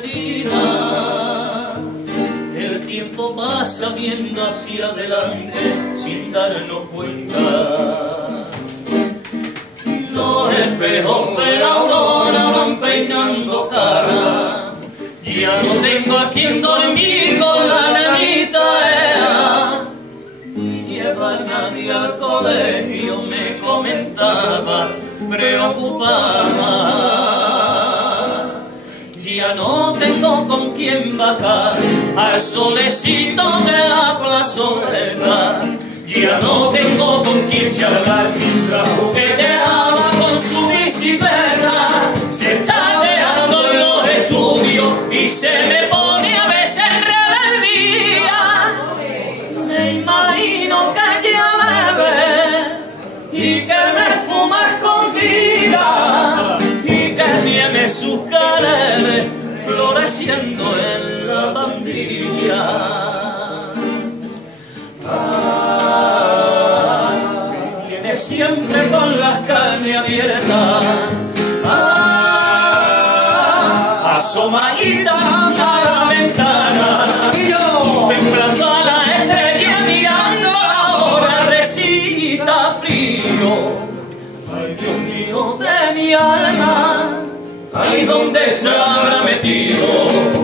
de vida. El tiempo pasa viendo hacia adelante sin darnos cuenta. Los espejos de la aurora van peinando cara. Ya no tengo a quien dormir con la nenita. Ni llevar nadie al colegio, me comentaba preocupada. Ya no tengo con quien bajar al solecito de la plazoleta. Ya no tengo con quien charlar mientras jugueteaba con su bicicleta. Se está dejando en los estudios y se me pone a veces en rebeldía. Me imagino que ella bebe y que me fuma escondida y que tiene sus careles floreciendo en la pandilla. Siempre con las carnes abiertas, asomadita a la ventana, temblando a la estrella, mirando ahora recita frío. Ay, Dios mío de mi alma, ay, ¿dónde se habrá metido?